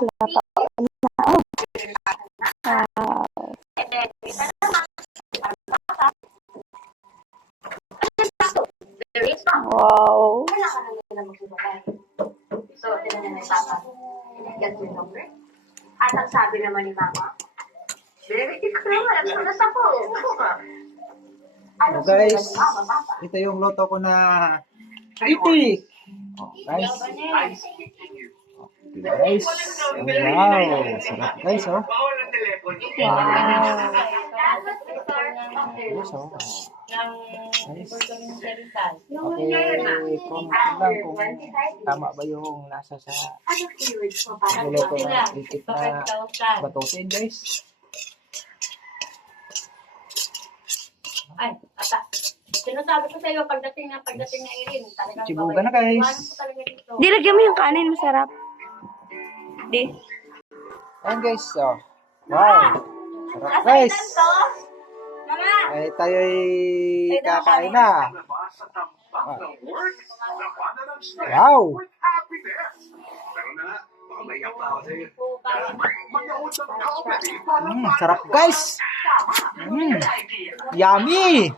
Wow. So, tinanong na papa. Get your number. At ang sabi naman ni mama, very ko naman. Nasa ako. So guys, ito yung luto ko na itik. Oh, guys. Okay, guys. Wow. Sarap guys, oh. Wow. Guys, oh. Guys. Okay, comment lang kung tama ba yung nasa sa luto na itik na batutin, guys. Ay, ata. Sinasabi ko sa iyo, pagdating na Irene, talagang Chibuga na, guys. Iwanan ko talaga dito. Di, lagyan mo yung kanin, masarap. Di. Ayan guys, oh. Wow. Sarap guys. Mama! Eh, tayo'y kakain na. Wow. Sarap guys. Yummy.